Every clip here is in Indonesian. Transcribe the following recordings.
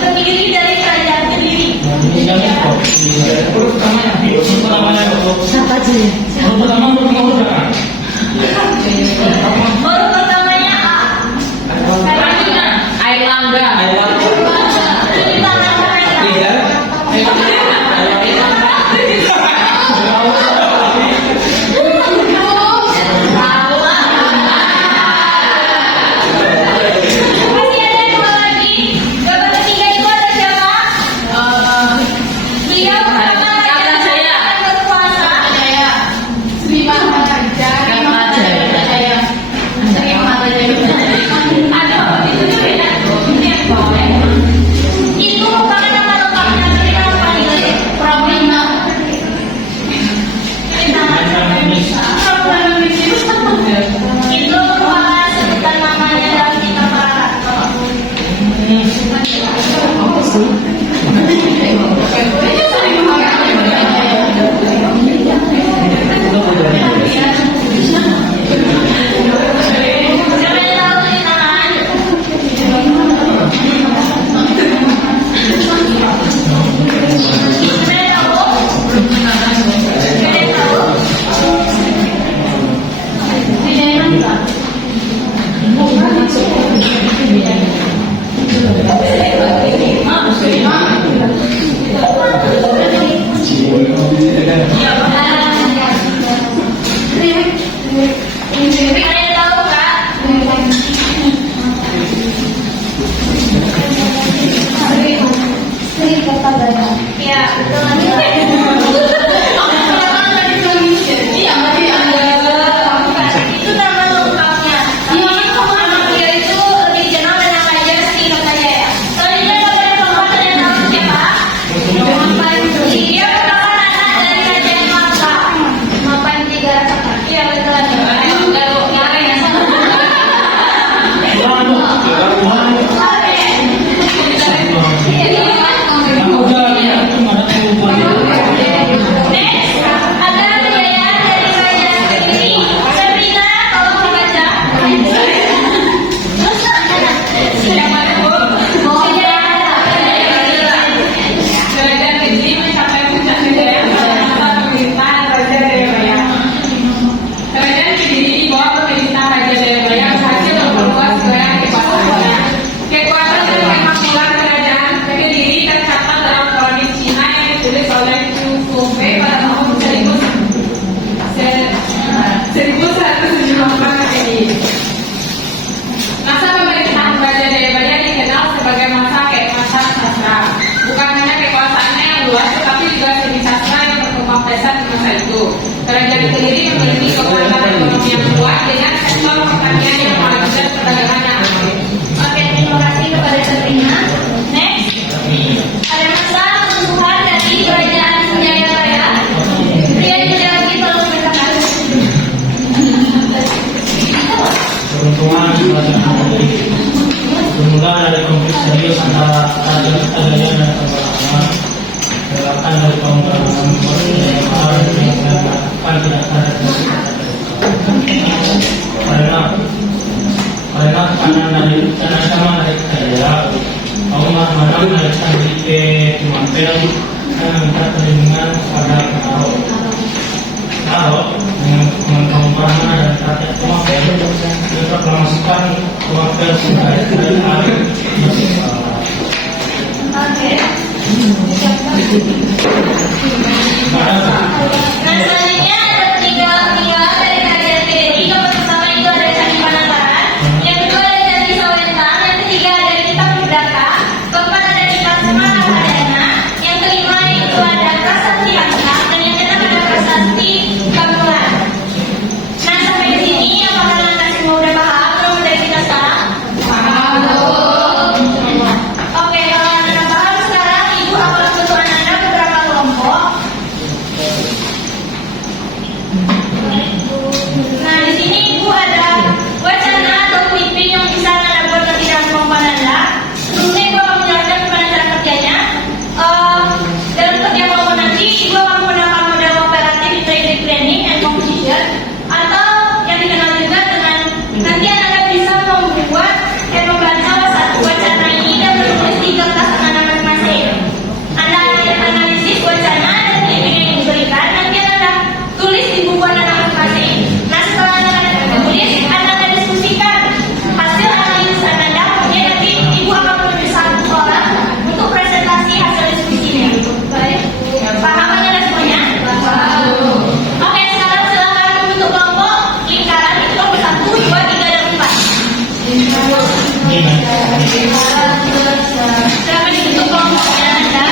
Terdiri dari kerajaan Kediri. Siapa aja ya? Baru pertamanya A. Airlangga. masa itu. Kerajaan Kediri memiliki kekuatan ekonomi yang kuat dengan sektor pertanian yang paling besar perdagangan yang aktif. Oke, terima kasih kepada Sabrina. Next, ada masa kesembuhan dari Kerajaan Jayaraya. Pria tidak lagi perlu berkata. Peruntungan kerajaan Kediri bermula dari konflik serius antara Raja Ajaya dan Sabaraha. Gerakan dari pemberontakan yang tidak ada karena kanan dari kanan sama dari saya Allah menang dari sandi ke Mampel dan minta perlindungan pada Karo dengan pemberontakan dan rakyat Mampel diproklamasikan Mampel sebagai hari bersih. Oke. Nah, selanjutnya ada tiga dari Kerajaan Kediri. Yang pertama itu ada Candi Pangandaran, yang kedua ada Candi Sawentang, yang ketiga ada Kitab Perdata, keempat ada Kitab Semangat Hadana, yang kelima itu ada Prasasti Hanggang, dan yang keenam ada Prasasti Gamelan. Nah, sampai di sini apakah kalian semua udah paham belum dari kita sekarang? Paham. Oke, kalau Anda udah paham sekarang, Ibu akan membentuk Anda beberapa kelompok. Nah, di sini Ibu ada wacana atau clipping yang bisa Anda buat ke dalam kelompok Anda. Sebelumnya Ibu akan menjelaskan gimana cara kerjanya. Dalam kerja kelompok nanti, Ibu akan menggunakan model kooperatif trade planning and competition, atau yang dikenal juga dengan nanti Anda bisa membuat dan membaca wacana ini dan menulis di kertas Anda masing-masing. Anda akan analisis wacana dan clipping yang diberikan, nanti Anda tulis di buku Anda masing-masing. Nah, setelah Anda tulis, Anda akan diskusikan hasil analisis Anda. Kemudian nanti Ibu akan menulis satu orang untuk presentasi hasil diskusinya. Baik, paham Anda semuanya? Oke, sekarang silakan membentuk kelompok lingkaran. Itu kelompok 1, 2, 3, dan 4. Silakan dibentuk kelompoknya Anda.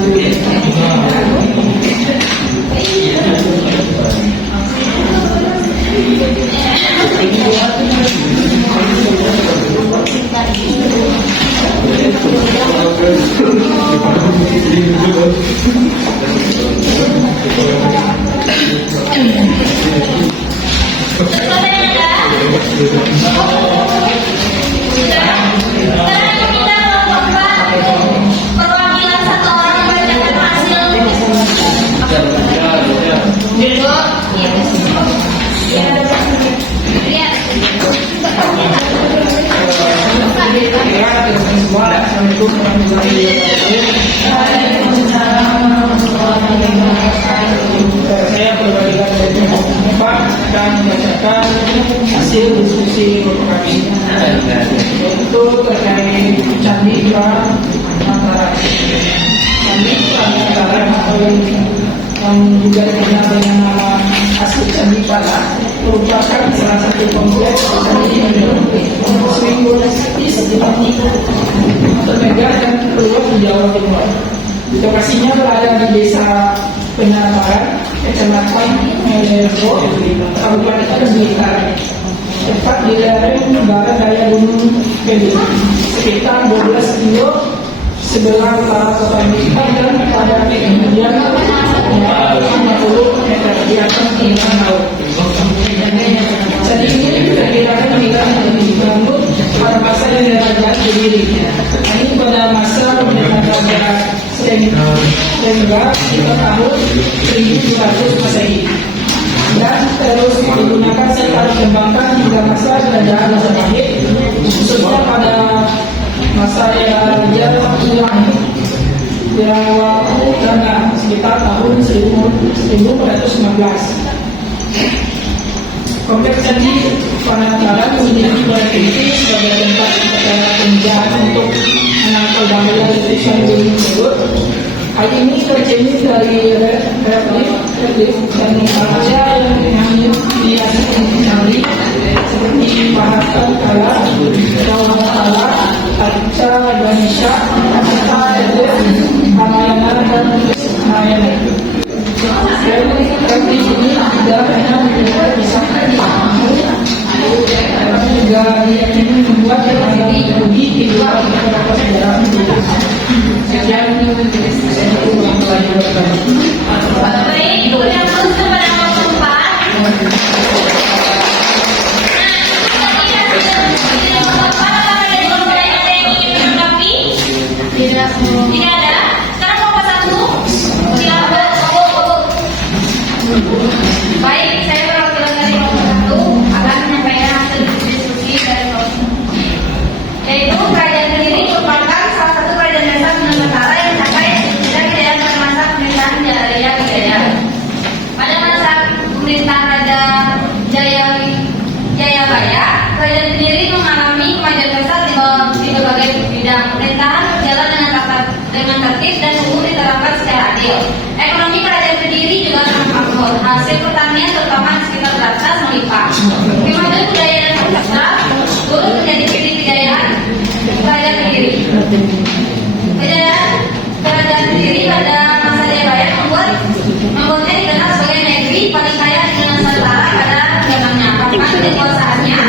Perwakilan satu orang membacakan hasil. Assalamualaikum warahmatullahi wabarakatuh. Saya berbalik dari Bapak akan membacakan hasil diskusi Bapak kami, yaitu terkait Candi Pramataran. Candi Pramataran atau yang juga dikenal dengan nama asli Candi Pala merupakan salah satu kompleks candi simbolistis termegah dan terluas di Jawa Timur. Lokasinya berada di Desa Penataran, Kecamatan Melerbo, Kabupaten Blitar, tepat di lereng barat daya Gunung Kidul, sekitar 12 kilo sebelah utara kota Blitar dan pada ketinggian 50 meter di atas permukaan laut. Candi ini diperkirakan dibangun pada masa Kerajaan Kediri. Ini pada masa pemerintahan Raja Senggar sekitar tahun 1200 Masehi, dan terus digunakan serta dikembangkan hingga masa Kerajaan Majapahit, khususnya pada masa era Raja Dewapurana sekitar tahun 1415. Kompleks Candi Pramataran memiliki berfungsi sebagai tempat upacara penjagaan untuk menangkal bahaya letusan gunung tersebut. Hal ini tercermin dari relief dan karya yang dihiasi candi seperti Pahatan Kala, Rawa Kala, Arca Ganesha, serta relief Ramayana dan Ramayana. Relief ini tidak hanya memiliki kisah juga diyakini membuat rugi kehidupan beberapa sejarah. Baik, itu yang terus kepada nomor 4. Tidak ada. Sekarang nomor 1. Silakan. Baik, saya perwakilan dari nomor 1 akan menyampaikan hasil diskusi dari nomor 1. Yaitu Kerajaan Kediri merupakan salah satu kerajaan besar Nusantara yang sampai dari kejayaan pada masa pemerintahan Jaya Wijaya. Pada masa pemerintahan Raja Jayabaya, Kerajaan Kediri mengalami kemajuan besar di berbagai bidang. Pemerintahan berjalan dengan tertib dan hukum diterapkan secara adil. Ekonomi Kerajaan Kediri juga sangat makmur. Hasil pertanian terutama di sekitar batas melimpah. Kemajuan budaya dan sastra turut menjadi ciri kejayaan Kerajaan Kediri. Kejayaan Kerajaan Kediri pada masa Jayabaya membuatnya dikenal sebagai negeri paling kaya di Nusantara pada zamannya. Bahkan kekuasaannya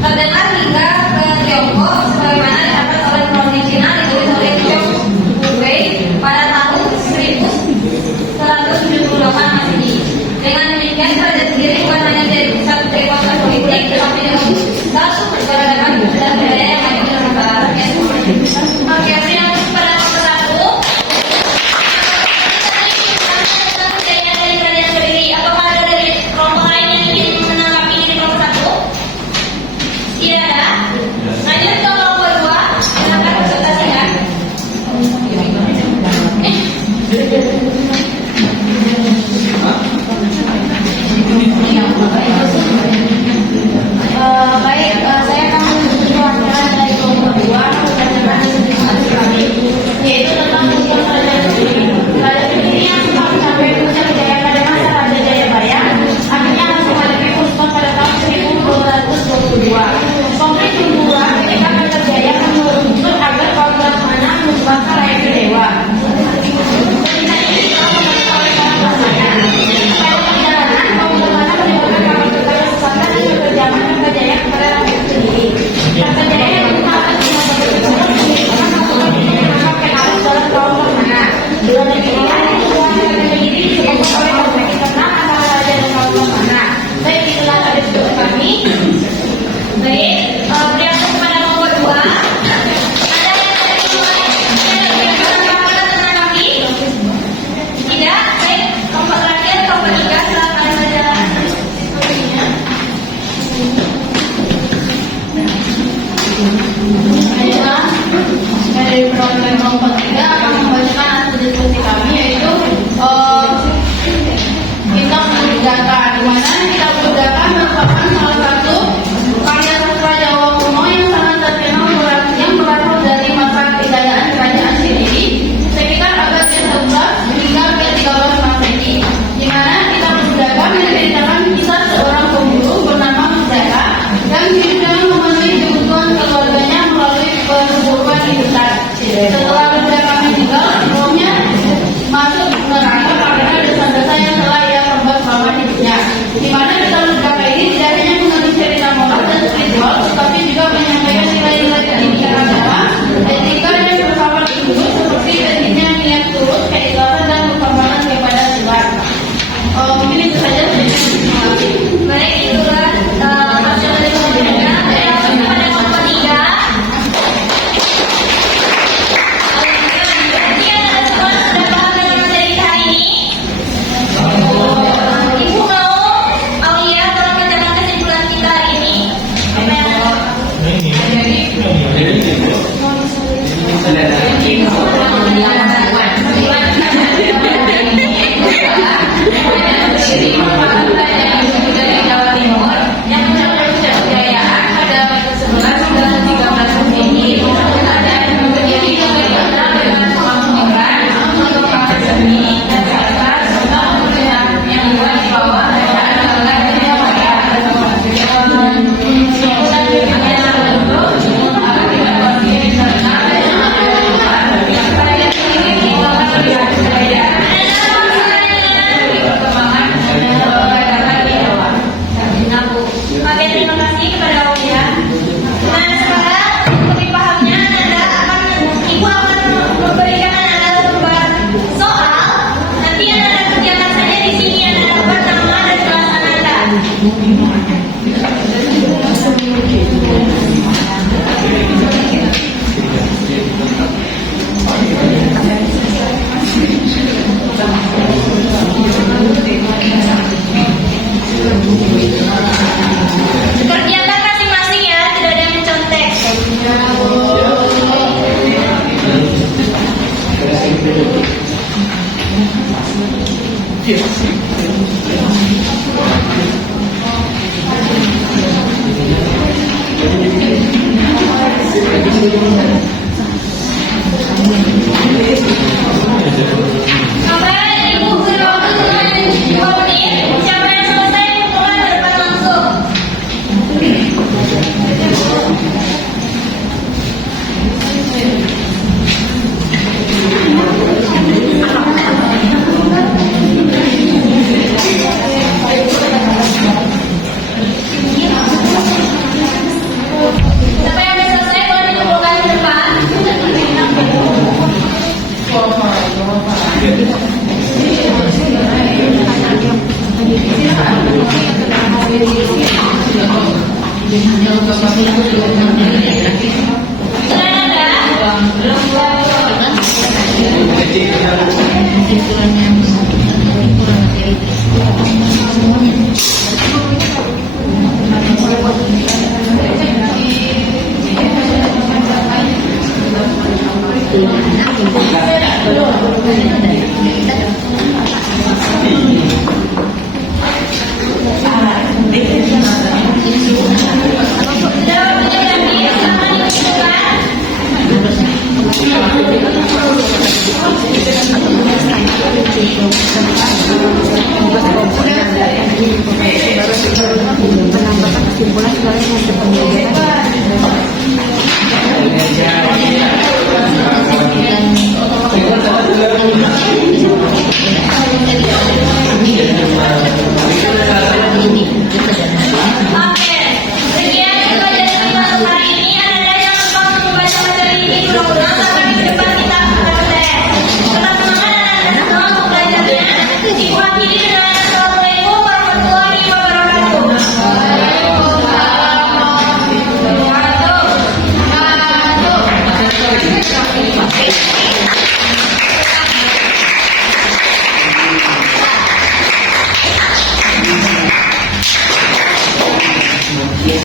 terdengar hingga ke Tiongkok, sebagaimana didapat oleh koloni Cina ditulis oleh Chong Wei pada tahun 1178 Masehi. Dengan demikian Kerajaan Kediri bukan hanya jadi pusat kekuasaan politik, tetapi juga satu peradaban dan budaya yang ada di Nusantara. Oke, yang pada nomor 1. Apakah ada dari kelompok lain yang ingin menanggapi di nomor 1? Departemen Nomor 3 akan membacakan hasil diskusi kami, yaitu kitab Budaka, di mana kitab Budaka merupakan salah satu karya sastra Jawa kuno yang sangat terkenal yang berasal dari masa kejayaan Kerajaan Kediri sekitar abad ke-11 hingga ke-13 Masehi, di mana kitab Budaka menceritakan kisah seorang pemburu bernama Budaka yang hidupnya memenuhi kebutuhan keluarganya melalui perburuan di hutan. Setelah Budaka meninggal, rohnya masuk neraka karena dosa-dosa yang telah ia perbuat selama hidupnya. Di mana kitab Budaka ini tidak hanya mengandung cerita moral dan spiritual, tetapi juga menyampaikan nilai-nilai pendidikan agama, etika yang bersifat luhur seperti pentingnya niat tulus, keikhlasan dan penghormatan kepada Tuhan. Mungkin itu saja. Terima kasih. Baik, itulah hasil dari pembahasannya. Pada nomor 3. Jika ada semua sudah paham dengan materi hari ini, Ibu mau Aulia tolong bacakan kesimpulan kita hari ini. Apa yang Yang mencapai kejayaan pada abad ke-11 hingga ke-13 Masehi, ada yang berdiri dengan pembangunan untuk para seni dan sastra serta pemerintahan yang buat di bawah kerajaan Galuh yang Maya. Kesimpulan yang terbentuk akan dilakukan di sana yang pada yang ini akan melihat kejayaan perkembangan peradaban di bawah. Oke, terima kasih kepada Aulia. Nah, sekarang lebih pahamnya Ibu akan memberikan Anda lembar soal. Nanti Anda kerjakan saja di sini, Anda dapat nama dan kelasan Anda. Kerjakan masing-masing ya, tidak ada yang mencontek. Oke, Ibu beri waktu dengan 2 menit. Siapa yang selesai pulang ke depan langsung. Siapa yang selesai boleh dikumpulkan ke depan. Penambahkan kesimpulan sekalian hasil penelitian